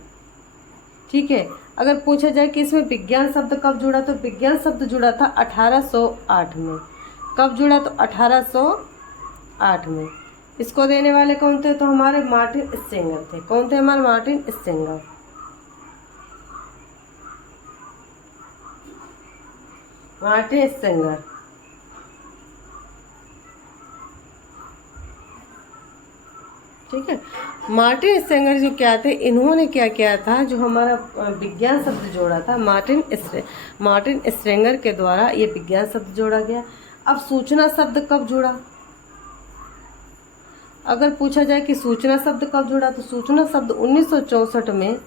ठीक है, अगर पूछा जाए कि इसमें विज्ञान शब्द कब जुड़ा, तो विज्ञान शब्द जुड़ा था 1808 में। कब जुड़ा, तो 1808 में। इसको देने वाले कौन थे, तो हमारे मार्टिन स्ट्रेंगर थे। कौन थे, हमारे मार्टिन स्ट्रेंगर। मार्टिन स्ट्रेंगर, ठीक है। मार्टिन स्ट्रेंगर जो क्या थे, इन्होंने क्या किया था, जो हमारा विज्ञान शब्द जोड़ा था, मार्टिन स्ट्रेंगर के द्वारा ये विज्ञान शब्द जोड़ा गया। अब सूचना शब्द कब जुड़ा, अगर पूछा जाए कि सूचना शब्द कब जुड़ा, तो सूचना शब्द 1964 में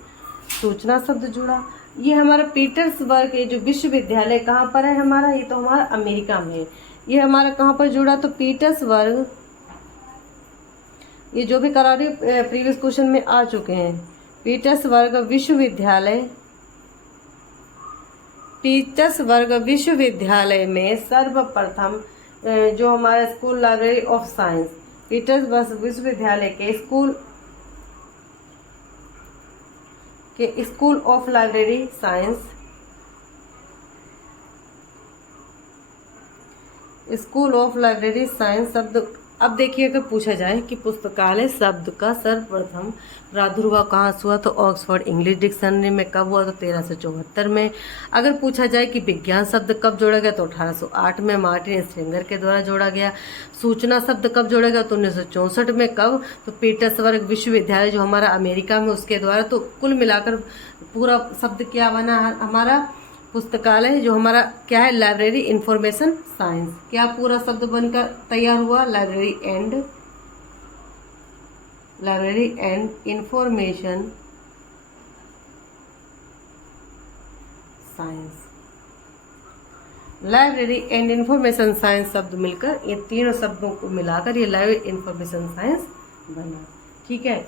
सूचना शब्द जुड़ा। ये हमारा पीटर्सबर्ग, ये जो विश्वविद्यालय कहाँ पर है हमारा, ये तो हमारा अमेरिका में है। ये हमारा कहाँ पर जुड़ा, तो पीटर्सबर्ग। ये जो भी करारी प्रीवियस क्वेश्चन में आ चुके हैं, पीटर्सबर्ग विश्वविद्यालय में सर्वप्रथम जो हमारा school library of science, Petersburg विश्वविद्यालय के school of library science, school of library science शब्द। अब देखिए अगर पूछा जाए कि पुस्तकालय शब्द का सर्वप्रथम प्रादुर्भाव कहाँ से हुआ, तो ऑक्सफोर्ड इंग्लिश डिक्शनरी में कब हुआ, तो 1374 में। अगर पूछा जाए कि विज्ञान शब्द कब जोड़ा गया, तो 1808 में मार्टिन स्प्रेंगर के द्वारा जोड़ा गया। सूचना शब्द कब जोड़ा गया, तो 1964 में। कब, तो पीटर्सबर्ग विश्वविद्यालय जो हमारा अमेरिका में, उसके द्वारा। तो कुल मिलाकर पूरा शब्द क्या बना हमारा, पुस्तकालय जो हमारा क्या है, लाइब्रेरी इंफॉर्मेशन साइंस। क्या पूरा शब्द बनकर तैयार हुआ, library and information science. Library and information science शब्द मिलकर, ये तीनों शब्दों को मिलाकर ये लाइब्रेरी इंफॉर्मेशन साइंस बना। ठीक है,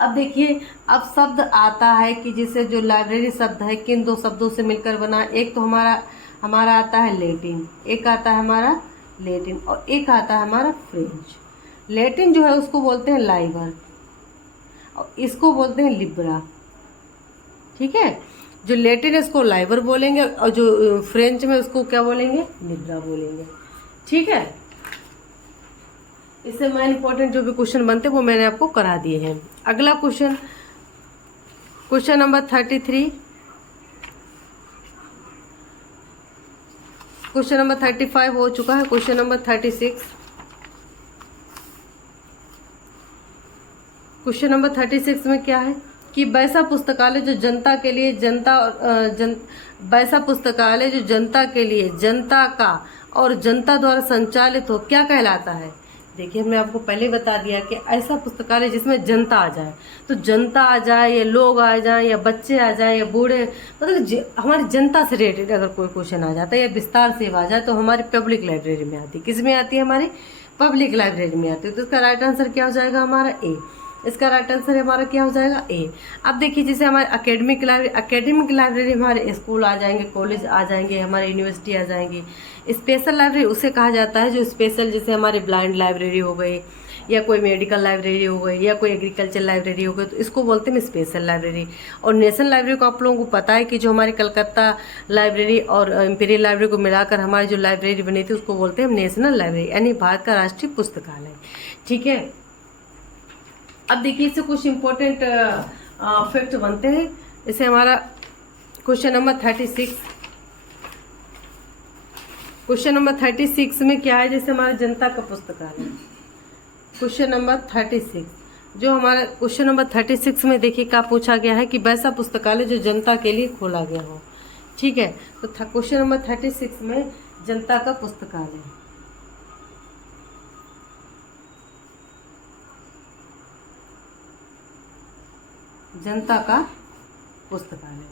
अब देखिए, अब शब्द आता है कि जिसे जो लाइब्रेरी शब्द है किन दो शब्दों से मिलकर बना। एक तो हमारा आता है लैटिन, एक आता है हमारा लैटिन, और एक आता है हमारा फ्रेंच। लैटिन जो है उसको बोलते हैं लाइबर, और इसको बोलते हैं लिब्रा। ठीक है, जो लैटिन है उसको लाइबर बोलेंगे, और जो फ्रेंच में उसको क्या बोलेंगे, लिब्रा बोलेंगे। ठीक है, इससे मैं इंपॉर्टेंट जो भी क्वेश्चन बनते हैं वो मैंने आपको करा दिए हैं। अगला क्वेश्चन नंबर 33, क्वेश्चन नंबर 35 हो चुका है। क्वेश्चन नंबर 36, क्वेश्चन नंबर 36 में क्या है कि वैसा पुस्तकालय जो जनता के लिए वैसा पुस्तकालय जो जनता के लिए, जनता का और जनता द्वारा संचालित हो, क्या कहलाता है। देखिए, हमने आपको पहले बता दिया कि ऐसा पुस्तकालय जिसमें जनता आ जाए, तो जनता आ जाए या लोग आ जाए या बच्चे आ जाए या बूढ़े, मतलब हमारी जनता से रिलेटेड अगर कोई क्वेश्चन आ जाता है या विस्तार से आ जाए, तो हमारी पब्लिक लाइब्रेरी में आती है। किस में आती है, हमारी पब्लिक लाइब्रेरी में आती है। तो इसका राइट आंसर क्या हो जाएगा हमारा, ए। इसका राइट आंसर हमारा क्या हो जाएगा, ए। अब देखिए, जैसे हमारे एकेडमिक लाइब्रेरी हमारे स्कूल आ जाएंगे, कॉलेज आ जाएंगे, हमारे यूनिवर्सिटी आ जाएंगी। स्पेशल लाइब्रेरी उसे कहा जाता है जो स्पेशल, जैसे हमारे ब्लाइंड लाइब्रेरी हो गई, या कोई मेडिकल लाइब्रेरी हो गई, या कोई एग्रीकल्चर लाइब्रेरी हो गई, तो इसको बोलते हैं स्पेशल लाइब्रेरी। और नेशनल लाइब्रेरी को आप लोगों को पता है कि जो हमारी कलकत्ता लाइब्रेरी और इंपीरियल लाइब्रेरी को मिलाकर हमारी जो लाइब्रेरी बनी थी उसको बोलते हैं नेशनल लाइब्रेरी, यानी भारत का राष्ट्रीय पुस्तकालय। ठीक है, अब देखिए, इससे कुछ इंपॉर्टेंट फैक्ट बनते हैं। इसे हमारा क्वेश्चन नंबर 36, क्वेश्चन नंबर 36 में क्या है, जैसे हमारा जनता का पुस्तकालय। क्वेश्चन नंबर 36, जो हमारा क्वेश्चन नंबर 36 में देखिए क्या पूछा गया है कि वैसा पुस्तकालय जो जनता के लिए खोला गया हो। ठीक है, तो क्वेश्चन नंबर 36 में जनता का पुस्तकालय, जनता का पुस्तकालय।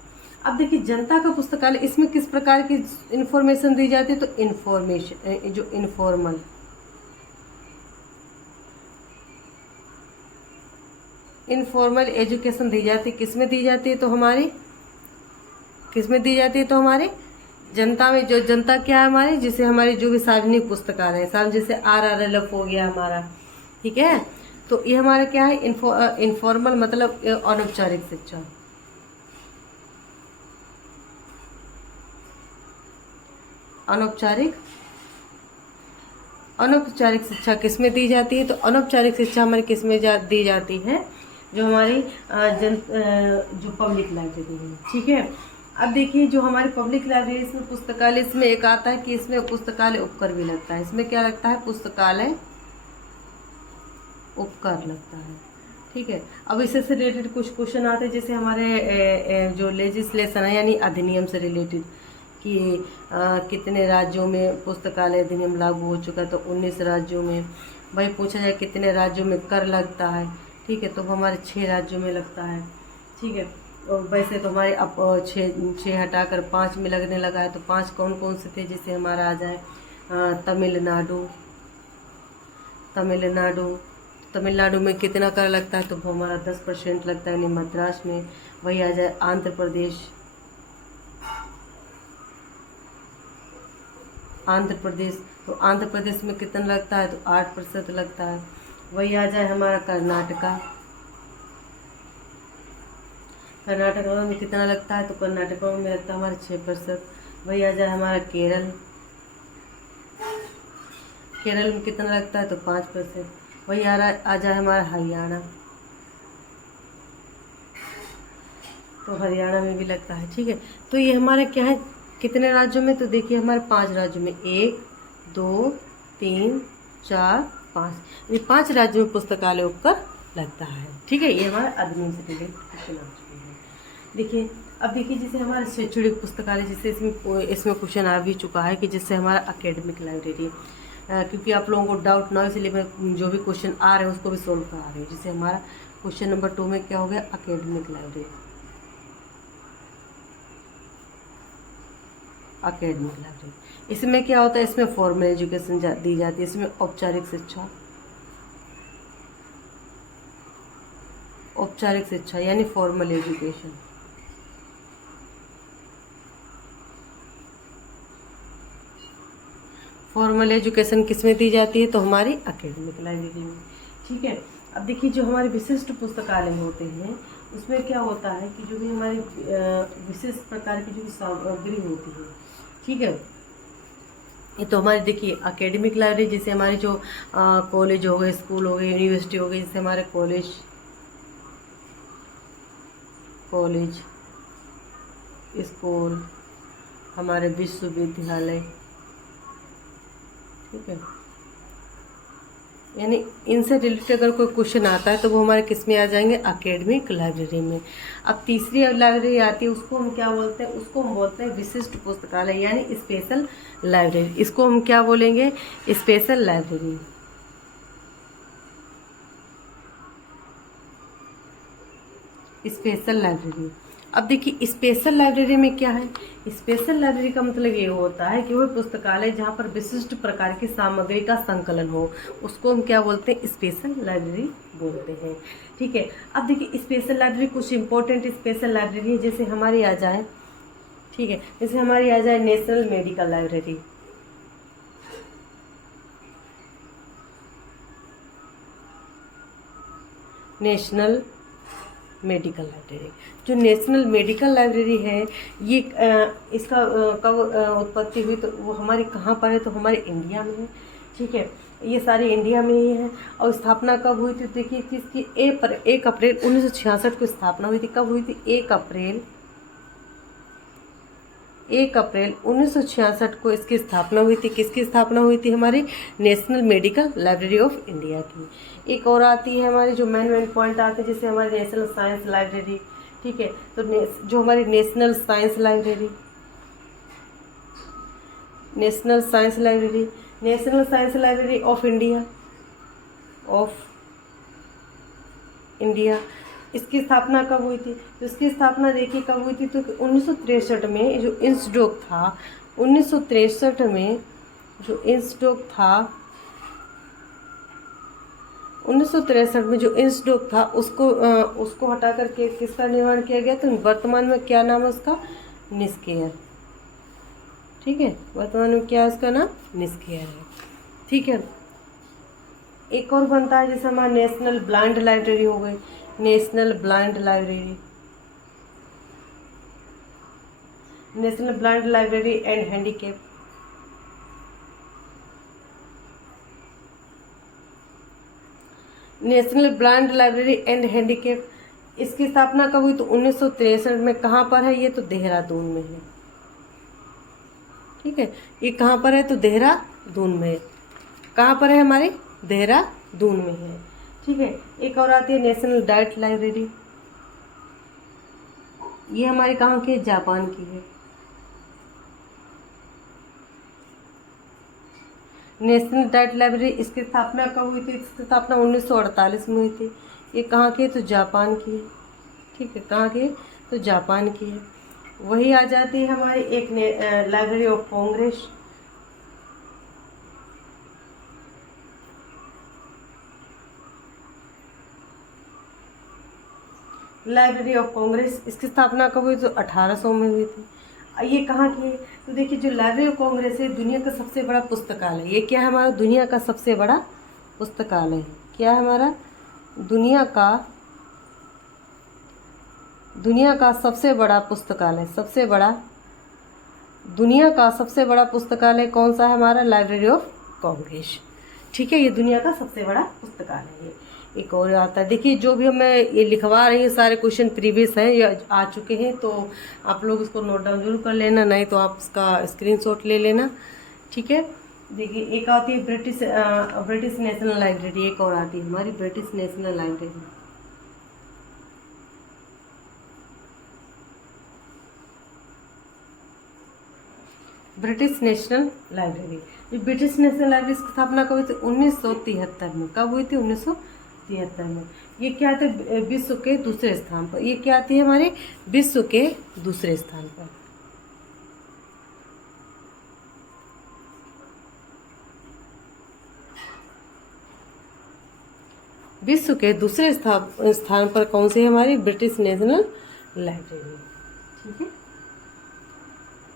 अब देखिए, जनता का पुस्तकालय, इसमें किस प्रकार की इंफॉर्मेशन दी जाती है, तो इंफॉर्मेशन जो इनफॉर्मल एजुकेशन दी जाती है। किसमें दी जाती है, तो हमारी किसमें दी जाती है, तो हमारे जनता में। जो जनता क्या है हमारी, जिसे हमारी जो भी सार्वजनिक पुस्तकालय है, जैसे RRLF हो गया हमारा। ठीक है, तो ये हमारा क्या है, इनफॉर्मल मतलब अनौपचारिक शिक्षा। अनौपचारिक शिक्षा किसमें दी जाती है, तो अनौपचारिक शिक्षा हमारी किसमें दी जाती है, जो हमारी जो पब्लिक लाइब्रेरी है। ठीक है, अब देखिए, जो हमारी पब्लिक लाइब्रेरी इसमें पुस्तकालय, इसमें एक आता है कि इसमें पुस्तकालय उपकर भी लगता है। इसमें क्या लगता है, पुस्तकालय उपकर लगता है। ठीक है, अब इससे रिलेटेड कुछ क्वेश्चन आते हैं, जैसे हमारे जो लेजिस्लेशन है, यानी अधिनियम से रिलेटेड, कि कितने राज्यों में पुस्तकालय अधिनियम लागू हो चुका है, तो 19 राज्यों में। भाई पूछा जाए कितने राज्यों में कर लगता है, ठीक है, तो हमारे 6 राज्यों में लगता है। ठीक है, और वैसे तो हमारे अब 6 हटाकर 5 में लगने लगा है। तो 5 कौन कौन से थे, जैसे हमारा आ जाए तमिलनाडु में कितना कर लगता है, तो वो हमारा 10% लगता है, यानी मद्रास में। वही आ जाए आंध्र प्रदेश, तो आंध्र प्रदेश में कितना लगता है, तो 8% लगता है। वही आ जाए हमारा कर्नाटका, कर्नाटका में कितना लगता है, तो कर्नाटका में लगता है हमारा 6%। वही आ जाए हमारा केरल, केरल में कितना लगता है, तो 5%। वही आ जाए हमारा हरियाणा, तो हरियाणा में भी लगता है। ठीक है, तो ये हमारे क्या है, कितने राज्यों में, तो देखिए हमारे 5 राज्यों में, 1 2 3 4 5, ये 5 राज्यों में पुस्तकालय उपकर लगता है। ठीक है, ये हमारा अधिनियम से रिलेटेड क्वेश्चन आ चुके हैं। देखिए अब देखिए, जैसे हमारा शैक्षणिक पुस्तकालय, जिससे इसमें क्वेश्चन आ भी चुका है कि जिससे हमारा अकेडमिक लाइब्रेरी, क्योंकि आप लोगों को डाउट ना हो इसलिए मैं जो भी क्वेश्चन आ रहे हैं उसको भी सोल्व करा रही हूँ। जैसे हमारा क्वेश्चन नंबर 2 में क्या हो गया, अकेडमिक लाइब्रेरी, अकेडमिक लाइब्रेरी, इसमें क्या होता है, इसमें फॉर्मल एजुकेशन दी जाती है, इसमें औपचारिक शिक्षा, औपचारिक शिक्षा यानी फॉर्मल एजुकेशन। फॉर्मल एजुकेशन किस में दी जाती है, तो हमारी अकेडमिक लाइब्रेरी में। ठीक है, अब देखिए जो हमारे विशिष्ट पुस्तकालय होते हैं उसमें क्या होता है कि जो भी हमारी विशिष्ट प्रकार की जो भी सामग्री होती है, ठीक है, ये तो हमारे देखिए एकेडमिक लाइब्रेरी, जैसे हमारे जो कॉलेज हो गए, स्कूल हो गए, यूनिवर्सिटी हो गई, जैसे हमारे कॉलेज स्कूल, हमारे विश्वविद्यालय, ठीक है, यानी इनसे रिलेटेड अगर कोई क्वेश्चन आता है तो वो हमारे किस में आ जाएंगे, एकेडमिक लाइब्रेरी में। अब तीसरी लाइब्रेरी आती है, उसको हम क्या बोलते हैं, उसको हम बोलते हैं विशिष्ट पुस्तकालय यानी स्पेशल लाइब्रेरी। इसको हम क्या बोलेंगे, स्पेशल लाइब्रेरी, स्पेशल लाइब्रेरी। अब देखिए स्पेशल लाइब्रेरी में क्या है, स्पेशल लाइब्रेरी का मतलब ये होता है कि वह पुस्तकालय जहाँ पर विशिष्ट प्रकार की सामग्री का संकलन हो, उसको हम क्या बोलते हैं, स्पेशल लाइब्रेरी बोलते हैं। ठीक है, अब देखिए स्पेशल लाइब्रेरी कुछ इंपॉर्टेंट स्पेशल लाइब्रेरी है, जैसे हमारी आ जाए, ठीक है, जैसे हमारी आ जाए national medical library, national medical library. जो नेशनल मेडिकल लाइब्रेरी है ये इसका कब उत्पत्ति हुई, तो वो हमारे कहाँ पर है, तो हमारे इंडिया में है। ठीक है, ये सारी इंडिया में ही है। और स्थापना कब हुई थी, देखिए किसकी, 1 अप्रैल 1966 को स्थापना हुई थी। कब हुई थी, 1 अप्रैल 1966 को इसकी स्थापना हुई थी। किसकी स्थापना हुई थी, हमारी national medical library of India की। एक और आती है हमारी जो मेन पॉइंट आते हैं, जैसे हमारी नेशनल साइंस लाइब्रेरी। ठीक है, तो जो हमारी national science library, national science library, national science library of India, इसकी स्थापना कब हुई थी, तो इसकी स्थापना देखिए कब हुई थी, तो 1963 में जो इंस्डोक था, 1963 में जो इंस्डोक था, 1963 में जो इंस्डोक था उसको हटा करके किसका निर्माण किया गया, तो वर्तमान में क्या नाम है उसका, निस्केयर। ठीक है, वर्तमान में क्या है उसका नाम, निस्केयर है। ठीक है, एक और बनता है जैसे हमारा नेशनल ब्लाइंड लाइब्रेरी हो गई, national blind library, national blind library and handicap, national blind library and handicap. इसकी स्थापना कब हुई, तो 1963 में। कहाँ पर है ये, तो देहरादून में है। ठीक है, ये कहाँ पर है, तो देहरादून में है। कहाँ पर है, हमारे देहरादून में है। ठीक है, एक और आती है नेशनल डाइट लाइब्रेरी, ये हमारे कहाँ की है, जापान की है। नेशनल डाइट लाइब्रेरी, इसकी स्थापना कब हुई थी, इसकी स्थापना 1948 में हुई थी। ये कहाँ की है, तो जापान की है। ठीक है, कहाँ की है, तो जापान की है। वही आ जाती है हमारी एक library of Congress, library of Congress, इसकी स्थापना कब हुई, तो 1800 में हुई थी। ये कहाँ की है? तो देखिए जो लाइब्रेरी ऑफ कांग्रेस है दुनिया का सबसे बड़ा पुस्तकालय, ये क्या है हमारा? दुनिया का सबसे बड़ा पुस्तकालय है। क्या है हमारा? दुनिया का सबसे बड़ा पुस्तकालय, सबसे बड़ा, दुनिया का सबसे बड़ा पुस्तकालय कौन सा है हमारा? Library of Congress. ठीक है, ये दुनिया का सबसे बड़ा पुस्तकालय है। एक और आता है, देखिए जो भी मैं ये लिखवा रही हूँ सारे क्वेश्चन प्रीवियस हैं या आ चुके हैं, तो आप लोग इसको नोट डाउन जरूर कर लेना, नहीं तो आप इसका स्क्रीनशॉट ले लेना। ठीक है, देखिए एक आती है ब्रिटिश नेशनल लाइब्रेरी, एक और आती है हमारी British national library. British national library, ये ब्रिटिश नेशनल लाइब्रेरी की स्थापना कब हुई थी? 1973 में। कब हुई थी? 1973 में। ये क्या आते हैं? विश्व के दूसरे स्थान पर। ये क्या आती है हमारे? विश्व के दूसरे स्थान पर। विश्व के दूसरे स्थान पर कौन सी है हमारी? British national library. ठीक है,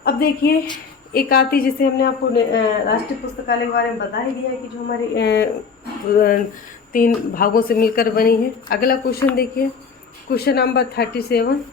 अब देखिए एक आती, जिसे हमने आपको राष्ट्रीय पुस्तकालय के बारे में बता ही दिया है कि जो हमारे 3 भागों से मिलकर बनी है। अगला क्वेश्चन देखिए, क्वेश्चन नंबर 37।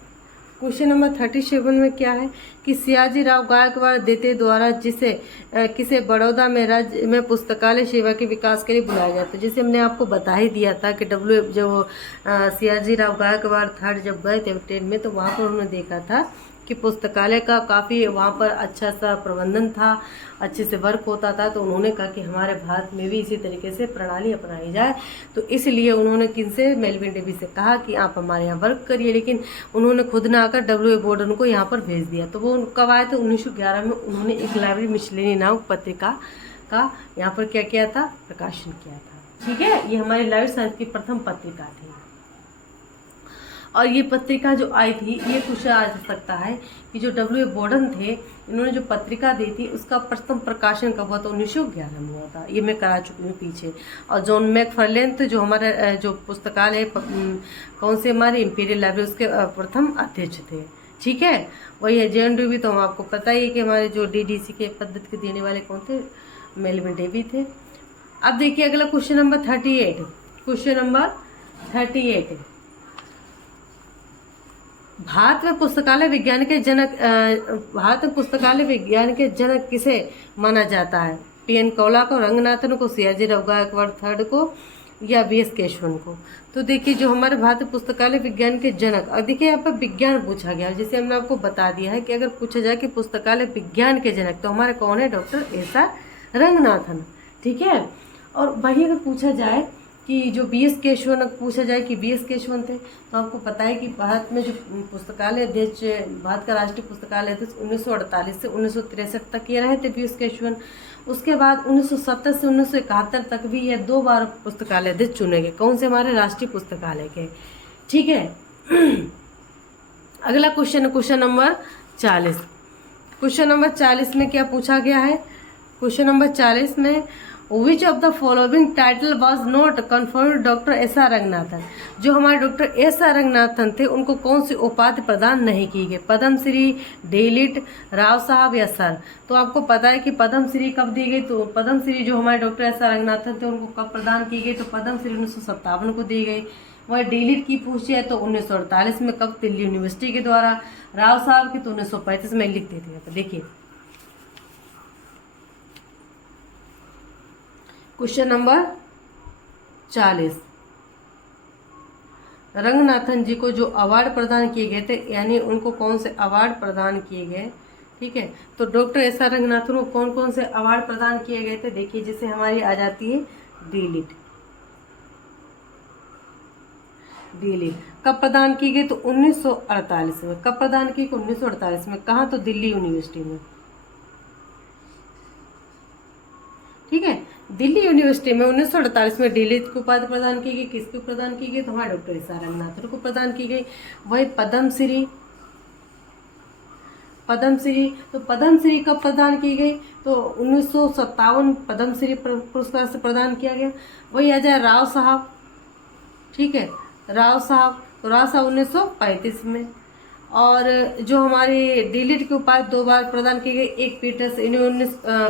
क्वेश्चन नंबर 37 में क्या है कि सयाजी राव गायकवाड़ द्वितीय द्वारा किसे बड़ौदा में राज्य में पुस्तकालय सेवा के विकास के लिए बुलाया जाता है। जैसे हमने आपको बता ही दिया था कि जो सयाजी राव गायकवाड़ थर्ड जब गए थे ब्रिटेन में, तो वहाँ पर उन्होंने देखा था कि पुस्तकालय का काफ़ी वहाँ पर अच्छा सा प्रबंधन था, अच्छे से वर्क होता था। तो उन्होंने कहा कि हमारे भारत में भी इसी तरीके से प्रणाली अपनाई जाए। तो इसलिए उन्होंने किनसे? मेलविन डेवी से कहा कि आप हमारे यहाँ वर्क करिए, लेकिन उन्होंने खुद ना आकर W.A. बोर्डन को यहाँ पर भेज दिया। तो वो कब आए थे? 1911 में। उन्होंने एक लाइब्रेरी मिसलेनी नामक पत्रिका का यहाँ पर क्या किया था? प्रकाशन किया था। ठीक है, ये हमारी लाइब्रेरी साइंस की प्रथम पत्रिका थी। और ये पत्रिका जो आई थी, ये पूछा जा सकता है कि जो W.A. बोर्डन थे, इन्होंने जो पत्रिका दी थी उसका प्रथम प्रकाशन कब हुआ था? 1911 में हुआ था। ये मैं करा चुकी हूँ पीछे। और जॉन मैकफार्लेन थे, जो हमारे जो पुस्तकालय कौन से हमारे इंपीरियल लाइब्रेरी, उसके प्रथम अध्यक्ष थे। ठीक है, वही है JNDU भी, तो हम आपको पता ही है कि हमारे जो DDC के पद्धति के देने वाले कौन थे? मेलविन डेवी थे। अब देखिए अगला question number 38। Question number 38, Bharat में पुस्तकालय विज्ञान के जनक किसे माना जाता है? PN कौला को, रंगनाथन को, सयाजी राव गायकवाड़ थर्ड को, या BS केशवन को? तो देखिए जो हमारे भारतीय पुस्तकालय विज्ञान के जनक, और देखिए यहाँ पर विज्ञान पूछा गया, जैसे हमने आपको बता दिया है कि अगर पूछा जाए कि पुस्तकालय विज्ञान के जनक, तो हमारे कौन है? Doctor SR Ranganathan. ठीक है, और वही अगर पूछा जाए कि जो BS केशवन, पूछा जाए कि BS केशवन थे, तो आपको पता है कि भारत में जो पुस्तकालय अध्यक्ष, भारत का राष्ट्रीय पुस्तकालय अध्यक्ष 1948 से 1963 तक ये रहे थे BS केशवन। उसके बाद 1970 से 1971 तक भी ये 2 बार पुस्तकालय अध्यक्ष चुने गए। कौन से? हमारे राष्ट्रीय पुस्तकालय के। ठीक है, अगला क्वेश्चन नंबर 40। क्वेश्चन नंबर 40 में क्या पूछा गया है? क्वेश्चन नंबर 40 में which of the following title was not conferred doctor SR Ranganathan. जो हमारे डॉक्टर SR रंगनाथन थे, उनको कौन सी उपाधि प्रदान नहीं की गई? पद्मश्री, D.Litt, राव साहब या सर? तो आपको पता है कि पद्मश्री कब दी गई? तो पद्मश्री जो हमारे डॉक्टर SR रंगनाथन थे, उनको कब प्रदान की गई? तो पद्मश्री 1957 को दी गई। वही D.Litt की पूछी है तो 1948 में, कब? दिल्ली यूनिवर्सिटी के द्वारा। राव साहब की तो 1935 में लिख देते हैं। तो देखिए क्वेश्चन नंबर 40, रंगनाथन जी को जो अवार्ड प्रदान किए गए थे, यानी उनको कौन से अवार्ड प्रदान किए गए? ठीक है, तो डॉक्टर SR रंगनाथन को कौन कौन से अवार्ड प्रदान किए गए थे? देखिए जैसे हमारी आ जाती है D.Litt। कब प्रदान की गई? तो 1948 में। कब प्रदान की? 1948 में। कहाँ? तो दिल्ली यूनिवर्सिटी में। ठीक है, दिल्ली यूनिवर्सिटी में 1948 में D.Litt को उपाधि प्रदान की गई। किसको प्रदान की गई? तो हमारे डॉक्टर SR रंगनाथन को प्रदान की गई। वही पद्मश्री, तो पद्मश्री कब प्रदान की गई? तो 1957 पद्मश्री पुरस्कार से प्रदान किया गया। वही आ जाए राव साहब। ठीक है, राव साहब, तो राव साहब 1935 में। और जो हमारे डीलिट के उपाधि 2 बार प्रदान की गई, एक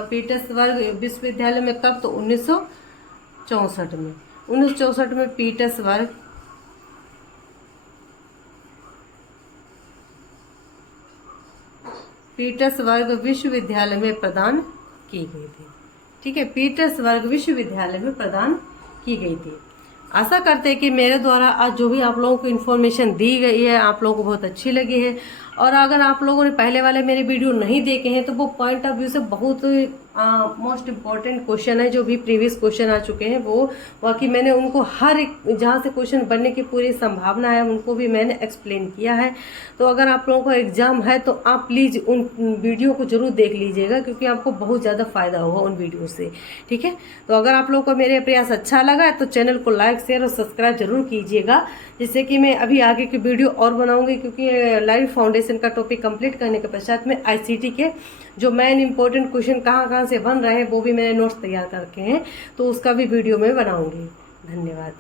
पीटर्सबर्ग विश्वविद्यालय में, कब? तो 1964 में। 1964 में पीटर्सबर्ग विश्वविद्यालय में प्रदान की गई थी। ठीक है, पीटर्सबर्ग विश्वविद्यालय में प्रदान की गई थी। आशा करते हैं कि मेरे द्वारा आज जो भी आप लोगों को इन्फॉर्मेशन दी गई है आप लोगों को बहुत अच्छी लगी है। और अगर आप लोगों ने पहले वाले मेरे वीडियो नहीं देखे हैं तो वो पॉइंट ऑफ व्यू से बहुत मोस्ट इम्पॉर्टेंट क्वेश्चन है, जो भी प्रीवियस क्वेश्चन आ चुके हैं वो बाकी मैंने उनको हर एक जहाँ से क्वेश्चन बनने की पूरी संभावना है उनको भी मैंने एक्सप्लेन किया है। तो अगर आप लोगों को एग्जाम है तो आप प्लीज़ उन वीडियो को जरूर देख लीजिएगा, क्योंकि आपको बहुत ज़्यादा फायदा होगा उन वीडियो से। ठीक है, तो अगर आप लोगों को मेरे प्रयास अच्छा लगा है तो चैनल को लाइक शेयर और सब्सक्राइब जरूर कीजिएगा, जिससे कि मैं अभी आगे की वीडियो और बनाऊंगी। क्योंकि लाइव फाउंडेशन का टॉपिक कंप्लीट करने के पश्चात में आईसीटी के जो मेन इंपॉर्टेंट क्वेश्चन कहाँ कहाँ से बन रहे हैं वो भी मैंने नोट्स तैयार करके हैं, तो उसका भी वीडियो मैं बनाऊंगी। धन्यवाद।